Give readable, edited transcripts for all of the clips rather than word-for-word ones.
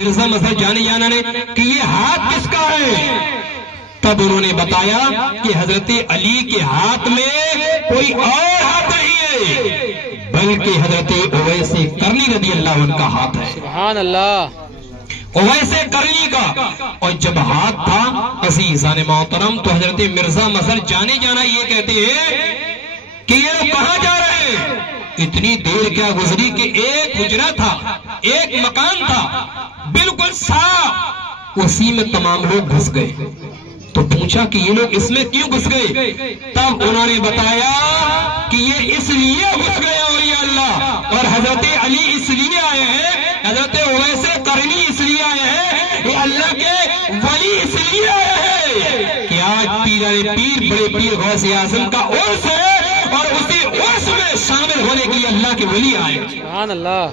مرزا مظہر جانے جانا نے کہ یہ ہاتھ کس کا ہے؟ تب انہوں نے بتایا کہ حضرت علی کے ہاتھ میں کوئی اور ہاتھ نہیں ہے بلکہ حضرت اویس قرنی رضی اللہ عنہ کا ہاتھ ہے۔ سبحان اللہ۔ اویس قرنی کا۔ اور جب ہاتھ تھا عزیزان محترم تو حضرت مرزا مظہر جانے جانا یہ کہتے ہیں کہ یہ لوگ کہاں جا رہے ہیں؟ اتنی دیر کیا گزری کہ ایک حجرہ تھا، ایک مکان تھا بالکل صاف، اسی میں تمام لوگ گھس گئے۔ تو پوچھا کہ یہ لوگ اس میں کیوں گھس گئے؟ تب انہوں نے بتایا کہ یہ اس لیے گھس گئے اولیاء اللہ، اور حضرت علی اس لیے آئے ہیں، حضرت اویس قرنی اس لیے آئے ہیں، یہ اللہ کے ولی اس لیے آئے ہیں کہ آج پیر بڑے پیر غوث اعظم کا عرس ہے اور اسی عرس میں شامل ہونے کے لیے اللہ کے ولی آئے۔ سبحان اللہ۔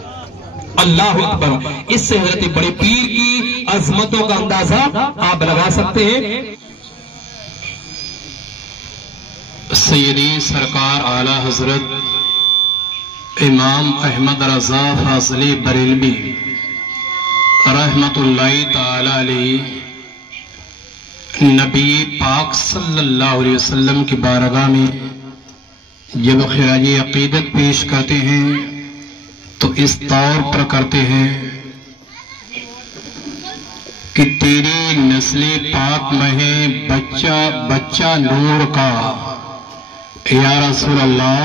اللہ اکبر۔ اس سے حضرت بڑے پیر کی عظمتوں کا اندازہ آپ لگا سکتے ہیں۔ سیدی سرکار اعلی حضرت امام احمد رضا فاضلی بریلوی رحمت اللہ تعالی علیہ نبی پاک صلی اللہ علیہ وسلم کی بارگاہ میں جب خراج عقیدت پیش کرتے ہیں تو اس طور پر کرتے ہیں کہ تیری نسل پاک میں ہے بچہ نور کا، یا رسول اللہ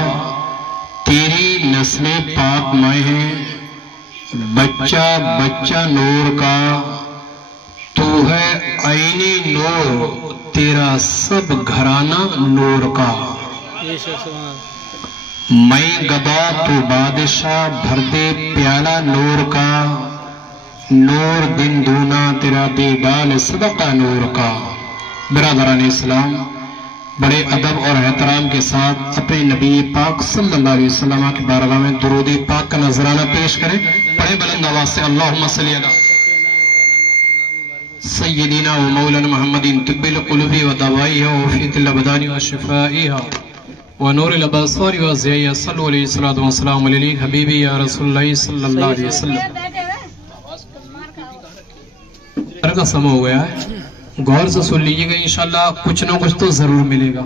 تیری نسل پاک میں ہے بچہ نور کا، تو ہے عینی نور تیرا سب گھرانہ نور کا، میں گدا تو بادشاہ بھر دے پیالہ نور کا، نور دن دونا تیرا بیگال صدقہ نور کا۔ برادران اسلام، بڑے ادب اور احترام کے ساتھ اپنے نبی پاک صلی اللہ علیہ وسلم کی بارگاہ میں درود پاک کا نذرانہ پیش کریں۔ بڑے بلند آواز سے اللہم صلی علی سیدنا و مولانا محمد طب القلوب و دوائیہ و فیت الابدان و شفائیہ و نور الابصار و ضیاء، صلو علیہ الصلوۃ والسلام علیہ حبیبی یا رسول اللہ صلی اللہ علیہ وسلم۔ کا سمع ہو گیا ہے، غور سے سن لیجئے گا، انشاءاللہ کچھ نہ کچھ تو ضرور ملے گا،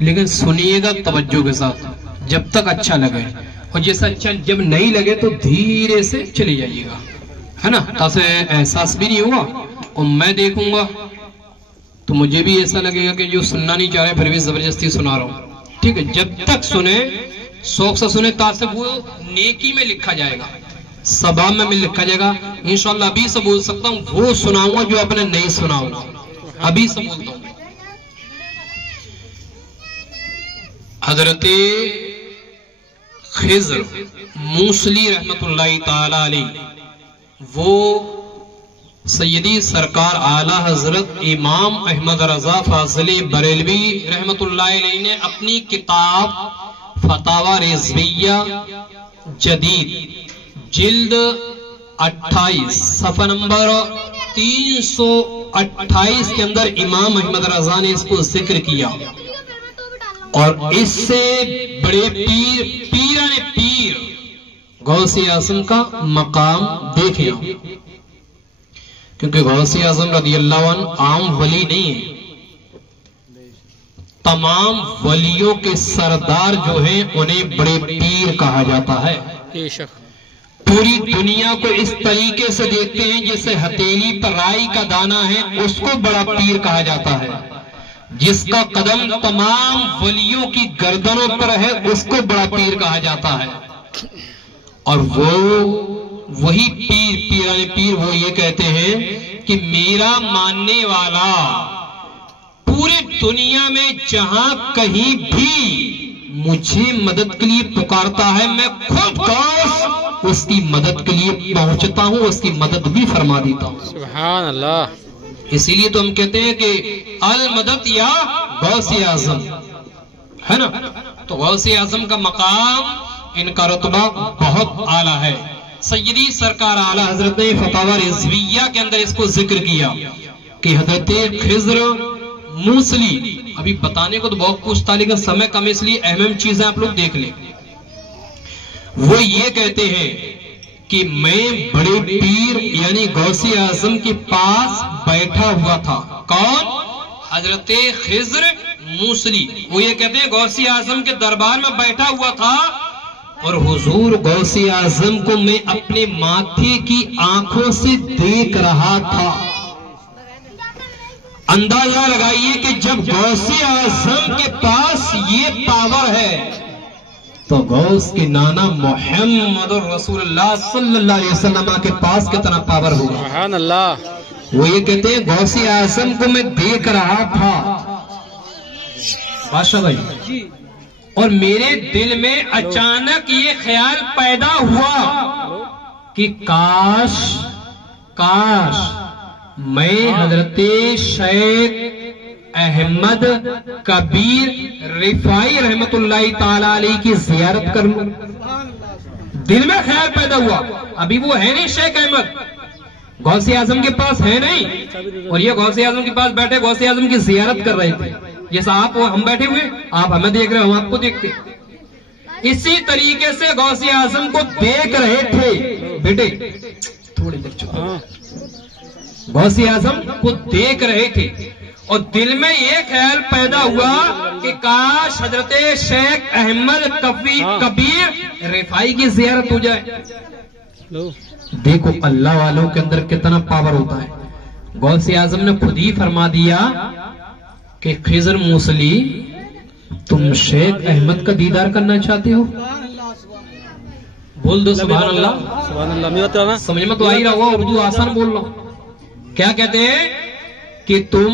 لیکن سنیے گا توجہ کے ساتھ جب تک اچھا لگے، اور جیسا اچھا جب نہیں لگے تو دھیرے سے چلے جائیے گا، ہے نا، تاکہ احساس بھی نہیں ہوگا، اور میں دیکھوں گا تو مجھے بھی ایسا لگے گا کہ جو سننا نہیں چاہ رہے پھر بھی زبردستی سنا رہا ہوں، ٹھیک ہے؟ جب تک سنیں شوق سے سنیں تاکہ وہ نیکی میں لکھا جائے گا، ثواب میں لکھا جائے گا۔ انشاءاللہ ابھی سے بول سکتا ہوں، وہ سناؤں گا جو آپ نے نہیں سنا ہوگا، ابھی سے بولتا ہوں۔ حضرت خضر موصلی رحمت اللہ تعالی علیہ، وہ سیدی سرکار اعلی حضرت امام احمد رضا فاضلی بریلوی رحمت اللہ علیہ نے اپنی کتاب فتاوی رضویہ جدید جلد 28 صفحہ نمبر 328 کے اندر امام احمد رضا نے اس کو ذکر کیا، اور اس سے بڑے پیران پیر غوث اعظم کا مقام دیکھیں، کیونکہ غوث اعظم رضی اللہ عنہ عام ولی نہیں ہے، تمام ولیوں کے سردار جو ہیں انہیں بڑے پیر کہا جاتا ہے۔ پوری دنیا کو اس طریقے سے دیکھتے ہیں جیسے ہتھیلی پر رائی کا دانہ ہے، اس کو بڑا پیر کہا جاتا ہے، جس کا قدم تمام ولیوں کی گردنوں پر ہے اس کو بڑا پیر کہا جاتا ہے، اور وہی پیران پیر وہ یہ کہتے ہیں کہ میرا ماننے والا پورے دنیا میں جہاں کہیں بھی مجھے مدد کے لیے پکارتا ہے، میں خود غوث اس کی مدد کے لیے پہنچتا ہوں، اس کی مدد بھی فرما دیتا ہوں۔ سبحان اللہ۔ اسی لیے تو ہم کہتے ہیں کہ المدد یا غوث اعظم، ہے نا، تو غوث اعظم کا مقام، ان کا رتبہ بہت اعلیٰ ہے۔ سیدی سرکار اعلیٰ حضرت نے فتاوی رضویہ کے اندر اس کو ذکر کیا کہ حضرت خضر موصلی، ابھی بتانے کو تو بہت کچھ تھا لیکن سمے کم، اس لیے اہم چیزیں آپ لوگ دیکھ لیں۔ وہ یہ کہتے ہیں کہ میں بڑے پیر یعنی غوث اعظم کے پاس بیٹھا ہوا تھا. کون؟ حضرت خضر موصلی. وہ یہ کہتے ہیں غوث اعظم کے دربار میں بیٹھا ہوا تھا اور حضور غوث اعظم کو میں اپنے ماتھے کی آنکھوں سے دیکھ رہا تھا. اندازہ لگائیے کہ جب غوث اعظم کے پاس یہ پاور ہے تو غوث کے نانا محمد رسول اللہ صلی اللہ علیہ وسلم کے پاس کتنا پاور ہوگا. سبحان اللہ. وہ یہ کہتے ہیں غوث اعظم کو میں دیکھ رہا تھا بادشاہ بھائی، اور میرے دل میں اچانک یہ خیال پیدا ہوا کہ کاش میں حضرت شیخ احمد کبیر رفاعی رحمت اللہ تعالی علیہ کی زیارت کر لوں. دل میں خیال پیدا ہوا. ابھی وہ ہے نہیں شیخ احمد، غوث اعظم کے پاس ہے نہیں، اور یہ غوث اعظم کے پاس بیٹھے غوث اعظم کی زیارت کر رہے تھے. جیسا آپ ہم بیٹھے ہوئے، آپ ہمیں دیکھ رہے، ہم آپ کو دیکھتے. اسی طریقے سے غوث اعظم کو دیکھ رہے تھے. بیٹے تھوڑی دیر چپ. غوث اعظم کو دیکھ رہے تھے اور دل میں یہ خیال پیدا ہوا کہ کاش حضرت شیخ احمد کبیر رفاعی کی زیارت ہو جائے. دیکھو اللہ والوں کے اندر کتنا پاور ہوتا ہے. غوث اعظم نے خود ہی فرما دیا کہ خضر موصلی تم شیخ احمد کا دیدار کرنا چاہتے ہو؟ بول دو سبحان اللہ. سبحان اللہ. سمجھ میں تو آ ہی رہا ہوا، اردو آسان بول رہا ہوں. کیا کہتے ہیں کہ تم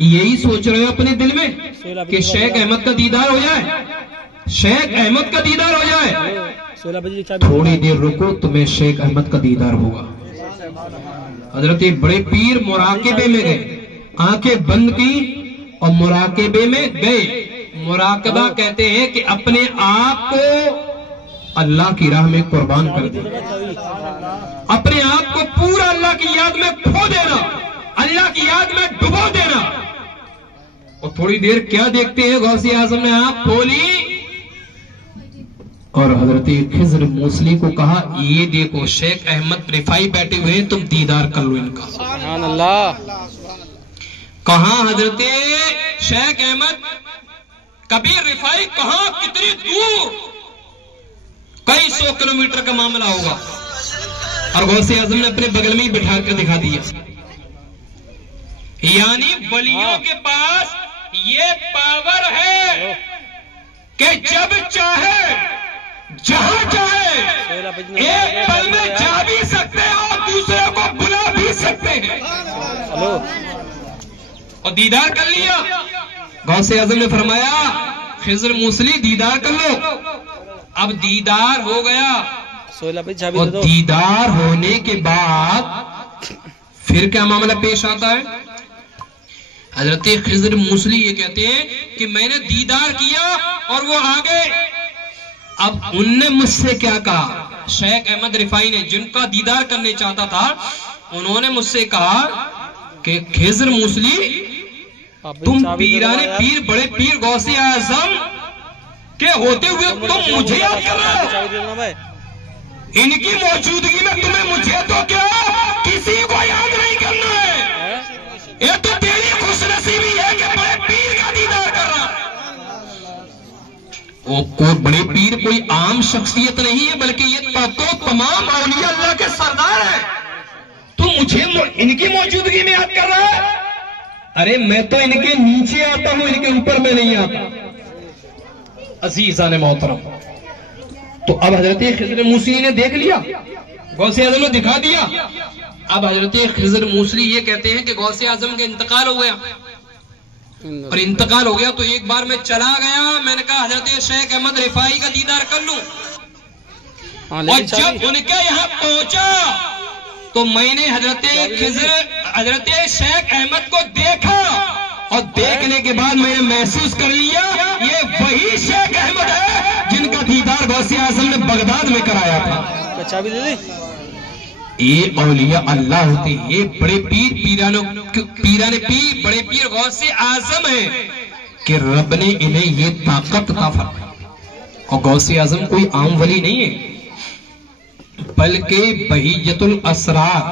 یہی سوچ رہے ہو اپنے دل میں کہ شیخ احمد کا دیدار ہو جائے، شیخ احمد کا دیدار ہو جائے. تھوڑی دیر رکو، تمہیں شیخ احمد کا دیدار ہوگا. حضرت بڑے پیر مراقبے میں گئے، آنکھیں بند کی اور مراقبے میں گئے. مراقبہ کہتے ہیں کہ اپنے آپ کو اللہ کی راہ میں قربان کر دینا، اپنے آپ کو پورا اللہ کی یاد میں کھو دینا، اللہ کی یاد میں ڈبو دینا. اور تھوڑی دیر کیا دیکھتے ہیں، غوث اعظم نے آنکھ کھولی اور حضرت خضر موصلی کو کہا یہ دیکھو شیخ احمد رفاعی بیٹھے ہوئے ہیں، تم دیدار کر لو ان کا. سبحان اللہ. کہاں حضرت شیخ احمد کبیر رفاعی؟ کہاں؟ کتنی دور؟ کئی 100 کلومیٹر کا معاملہ ہوگا. اور غوث اعظم نے اپنے بغل میں ہی بٹھا کر دکھا دیا. یعنی ولیوں کے پاس یہ پاور ہے کہ جب چاہے جہاں چاہے ایک پل میں جا بھی سکتے ہیں اور دوسرے کو بلا بھی سکتے ہیں. اور دیدار کر لیا. غوث اعظم نے فرمایا خضر موصلی دیدار کر لو. اب دیدار ہو گیا اور دیدار ہونے کے بعد پھر کیا معاملہ پیش آتا ہے؟ حضرت خضر موصلی یہ کہتے ہیں کہ میں نے دیدار کیا اور وہ آگے. اب ان نے مجھ سے کیا کہا؟ شیخ احمد رفاعی نے، جن کا دیدار کرنے چاہتا تھا، انہوں نے مجھ سے کہا کہ خضر موصلی تم پیرانے پیر بڑے پیر غوث اعظم کے ہوتے ہوئے تم مجھے یاد کر رہے ہو. ان کی موجودگی میں تمہیں مجھے تو کیا کسی کو یاد نہیں کرنا ہے. یہ تو تیری خوش نصیبی ہے کہ بڑے پیر کا دیدار کر رہا ہے. کوئی بڑے پیر کوئی عام شخصیت نہیں ہے، بلکہ یہ تو تمام اولیاء اللہ کے سردار ہیں. تو مجھے ان کی موجودگی میں یاد کر رہا ہے؟ ارے میں تو ان کے نیچے آتا ہوں، ان کے اوپر میں نہیں آتا. عزیزان محترم، تو اب حضرت خضر موصلی نے دیکھ لیا، غوث اعظم نے دکھا دیا. اب حضرت خضر موصلی یہ کہتے ہیں کہ غوث اعظم کا انتقال ہو گیا، اور انتقال ہو گیا تو ایک بار میں چلا گیا. میں نے کہا حضرت شیخ احمد رفاعی کا دیدار کر لوں. اور جب ان کے یہاں پہنچا تو میں نے حضرت شیخ احمد کو دیکھا، اور دیکھنے کے بعد میں نے محسوس کر لیا یہ وہی شیخ احمد ہے جن کا دیدار غوث اعظم نے بغداد میں کرایا تھا. یہ اولیاء اللہ ہوتے ہیں، یہ بڑے پیر پیرانے پیر بڑے پیر غوث اعظم ہیں کہ رب نے انہیں یہ طاقت عطا فرمائی. اور غوث اعظم کوئی عام ولی نہیں ہے. بلکہ بہیجۃ الاسرار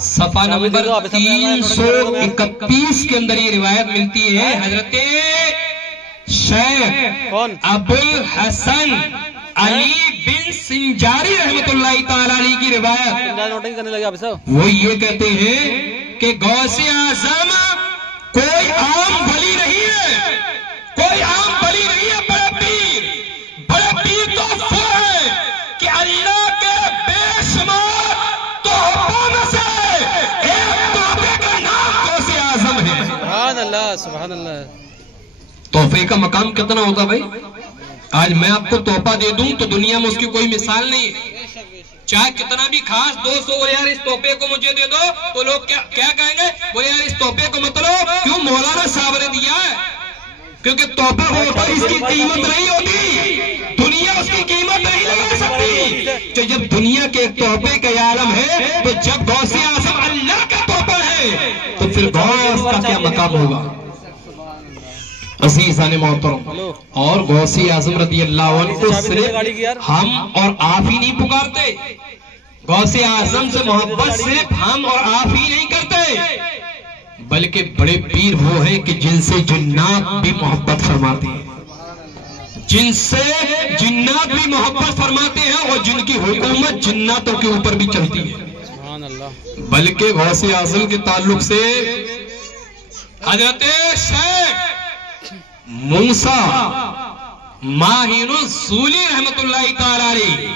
صفحہ نمبر 331 کے اندر یہ روایت ملتی ہے. حضرت شیخ ابو الحسن علی بن سنجاری رحمت اللہ تعالی علیہ کی روایت. وہ یہ کہتے ہیں کہ غوث اعظم کوئی عام ولی نہیں ہے، کوئی عام ولی نہیں ہے. بڑے پیر تو وہ ہے کہ اللہ کے بے شمار تحفوں میں سے ایک تحفے کا نام غوث اعظم ہے. سبحان اللہ سبحان اللہ. تحفے کا مقام کتنا ہوگا بھائی؟ آج میں آپ کو تحفہ دے دوں تو دنیا میں اس کی کوئی مثال نہیں ہے، چاہے کتنا بھی خاص دوست ہو. یار اس تحفے کو مجھے دے دو تو لوگ کیا کہیں گے؟ وہ یار اس تحفے کو مت لو، کیوں؟ مولانا صاحب نے دیا ہے. کیونکہ تحفہ ہوتا اس کی قیمت نہیں ہوتی، دنیا اس کی قیمت نہیں لگا سکتی. تو جب دنیا کے ایک تحفے کا یہ عالم ہے تو جب غوث اعظم اللہ کا تحفہ ہے تو پھر غوث کا کیا مقام ہوگا؟ عزیزان محترم، اور غوث اعظم رضی اللہ عنہ کو صرف ہم اور آپ ہی نہیں پکارتے، غوث اعظم سے محبت صرف ہم اور آپ ہی نہیں کرتے، بلکہ بڑے پیر وہ ہیں کہ جن سے جنات بھی محبت فرماتے ہیں، جن سے جنات بھی محبت فرماتے ہیں اور جن کی حکومت جناتوں کے اوپر بھی چلتی ہے. بلکہ غوث اعظم کے تعلق سے حضرت شیخ موسیٰ ماہین الزولی رحمت اللہ تعالی علیہ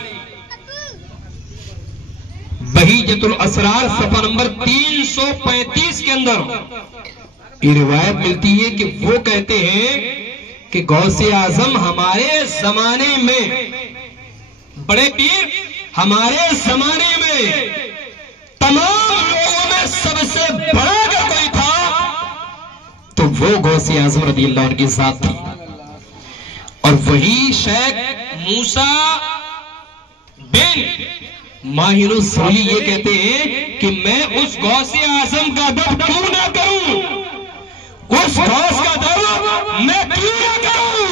بہیجۃ الاسرار صفحہ نمبر 335 کے اندر یہ روایت ملتی ہے کہ وہ کہتے ہیں کہ غوث اعظم ہمارے زمانے میں، بڑے پیر ہمارے زمانے میں تمام لوگوں میں سب سے بڑا اگر کوئی تھا تو وہ غوث اعظم رضی اللہ عنہ کی ذات تھی. اور وہی شیخ موسیٰ بن ماہین الزولی یہ کہتے ہیں کہ میں اس غوث اعظم کا ادب کیوں نہ کروں، اس غوث کا ادب میں کیوں نہ کروں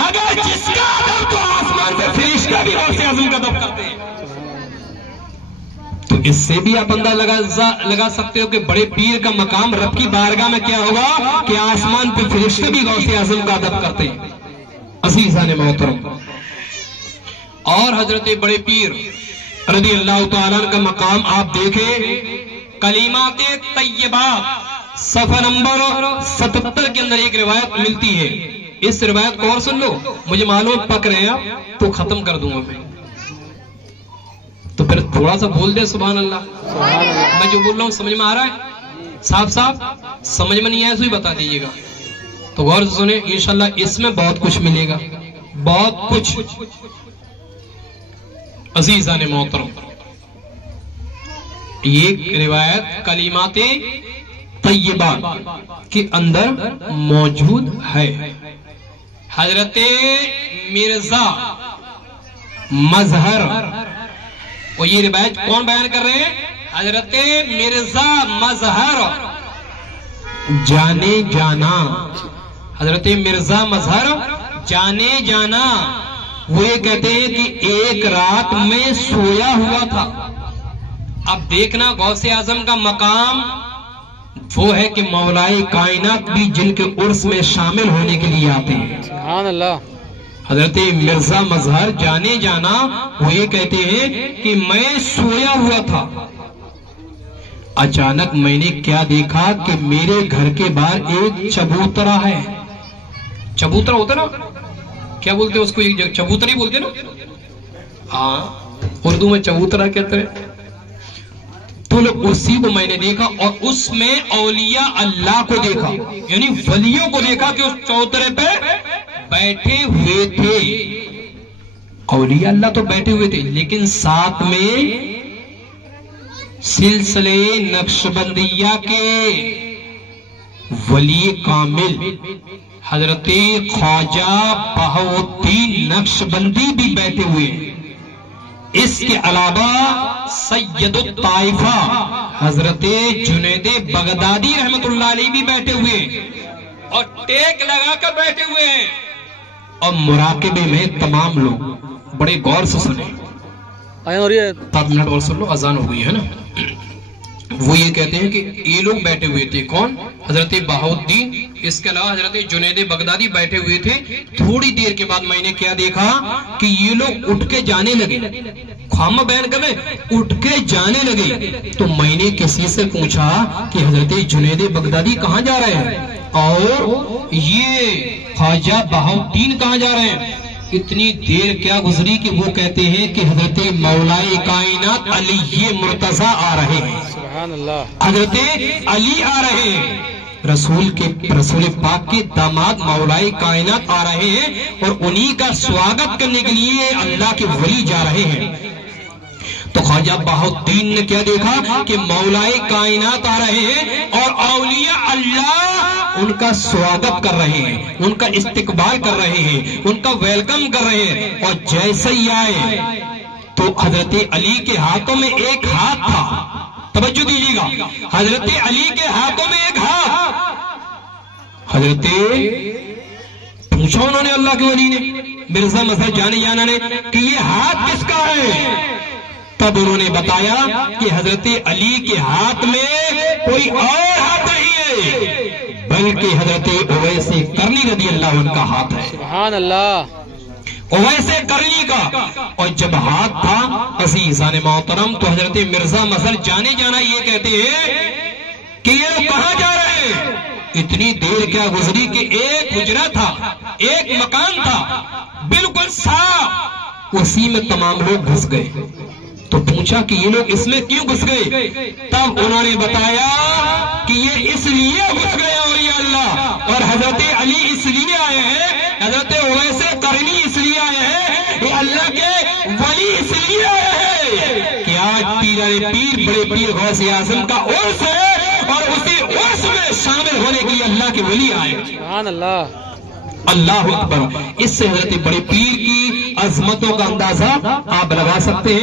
اگر جس کا ادب تو آسمان میں فرشتہ بھی غوث اعظم کا ادب کرتے ہیں. تو اس سے بھی آپ اندازہ لگا سکتے ہو کہ بڑے پیر کا مقام رب کی بارگاہ میں کیا ہوگا کہ آسمان پہ فرشتے بھی غوث اعظم کا ادب کرتے ہیں. عزیزان محترم، اور حضرت بڑے پیر رضی اللہ تعالیٰ کا مقام آپ دیکھیں، کلمات طیبات صفحہ نمبر 77 کے اندر ایک روایت ملتی ہے. اس روایت کو اور سن لو، مجھے معلوم پک رہے ہیں تو ختم کر دوں گا میں، تو پھر تھوڑا سا بول دے سبحان اللہ. میں جو بول رہا ہوں سمجھ میں آ رہا ہے؟ صاف سمجھ میں نہیں آیا تو ہی بتا دیجیے گا. تو غور سے سنیں، انشاءاللہ اس میں بہت کچھ ملے گا، بہت کچھ. عزیزان محترم، یہ روایت کلمات طیبات کے اندر موجود ہے. حضرت مرزا مظہر، اور یہ روایت کون بیان کر رہے ہیں؟ حضرت مرزا مظہر جانے جانا، حضرت مرزا مظہر جانے جانا. وہ یہ کہتے ہیں کہ ایک رات میں سویا ہوا تھا. اب دیکھنا غوث اعظم کا مقام وہ ہے کہ مولائے کائنات بھی جن کے عرس میں شامل ہونے کے لیے آتے ہیں. سبحان اللہ. حضرت مرزا مظہر جانے جانا وہ یہ کہتے ہیں کہ میں سویا ہوا تھا، اچانک میں نے کیا دیکھا کہ میرے گھر کے باہر ایک چبوترا ہے. چبوترا ہوتا نا، کیا بولتے ہیں اس کو؟ چبوتر ہی بولتے نا، ہاں اردو میں چبوترا کہتے ہیں. تو اسی کو میں نے دیکھا اور اس میں اولیاء اللہ کو دیکھا، یعنی ولیوں کو دیکھا کہ اس چوترے پہ بیٹھے ہوئے تھے. اولیاء اللہ تو بیٹھے ہوئے تھے لیکن ساتھ میں سلسلے نقشبندیہ کے ولی کامل حضرت خواجہ بہاؤالدین نقشبندی بھی بیٹھے ہوئے. اس کے علاوہ سید الطائفہ حضرت جنید بغدادی رحمت اللہ علیہ بھی بیٹھے ہوئے اور ٹیک لگا کر بیٹھے ہوئے ہیں. اور مراقبے میں تمام لوگ بڑے غور سے سنیں، 7 منٹ اور سن لو، اذان ہو گئی ہے نا۔ وہ یہ کہتے ہیں کہ یہ لوگ بیٹھے ہوئے تھے، کون؟ حضرت بہاؤالدین، اس کے علاوہ حضرت جنید بغدادی بیٹھے ہوئے تھے۔ تھوڑی دیر کے بعد میں نے کیا دیکھا کہ یہ لوگ اٹھ کے جانے لگے، خامہ بیان کر رہے، اٹھ کے جانے لگے۔ تو میں نے کسی سے پوچھا کہ حضرت جنید بغدادی کہاں جا رہے ہیں اور یہ خواجہ بہاؤالدین کہاں جا رہے ہیں؟ اتنی دیر کیا گزری کہ وہ کہتے ہیں کہ حضرت مولا کائنات علی مرتضی آ رہے ہیں، سبحان اللہ، حضرت علی آ رہے ہیں، رسول پاک کے داماد مولا کائنات آ رہے ہیں، اور انہی کا سواگت کرنے کے لیے اللہ کے ولی جا رہے ہیں۔ تو خواجہ بہاؤالدین نے کیا دیکھا کہ مولا کائنات آ رہے ہیں اور اولیاء اللہ ان کا سواگت کر رہے ہیں، ان کا استقبال کر رہے ہیں، ان کا ویلکم کر رہے ہیں۔ اور جیسے ہی آئے تو حضرت علی کے ہاتھوں میں ایک ہاتھ تھا، توجہ دیجیے گا، حضرت علی کے ہاتھوں میں ایک ہاتھ، حضرت پوچھا انہوں نے اللہ کے ولی نے، مرزا مسعود جانی جانا نے، کہ یہ ہاتھ کس کا ہے؟ تب انہوں نے بتایا کہ حضرت علی کے ہاتھ میں کوئی اور ہاتھ نہیں ہے، بلکہ حضرت اویس قرنی رضی اللہ عنہ کا ہاتھ ہے، سبحان اللہ، اویس قرنی کا۔ اور جب ہاتھ تھا عزیزان محترم تو حضرت مرزا مسعود جانے جانا یہ کہتے ہیں کہ یہ کہاں جا رہے ہیں؟ اتنی دیر کیا گزری کہ ایک حجرہ تھا، ایک مکان تھا بالکل صاف، اسی میں تمام لوگ گھس گئے۔ تو پوچھا کہ یہ لوگ اس میں کیوں گھس گئے؟ تب انہوں نے بتایا کہ یہ اس لیے گھس گئے اولیاء اللہ، اور حضرت علی اس لیے آئے ہیں، حضرت اویس قرنی اس لیے آئے ہیں، یہ اللہ کے ولی اس لیے آئے ہیں کہ آج پیر بڑے پیر غوث اعظم کا عرس ہے، اور اسی عرس میں شامل ہونے کے لیے اللہ کے ولی آئے۔ سبحان اللہ، اللہ اکبر۔ اس سے حضرت بڑے پیر کی عظمتوں کا اندازہ آپ لگا سکتے ہیں۔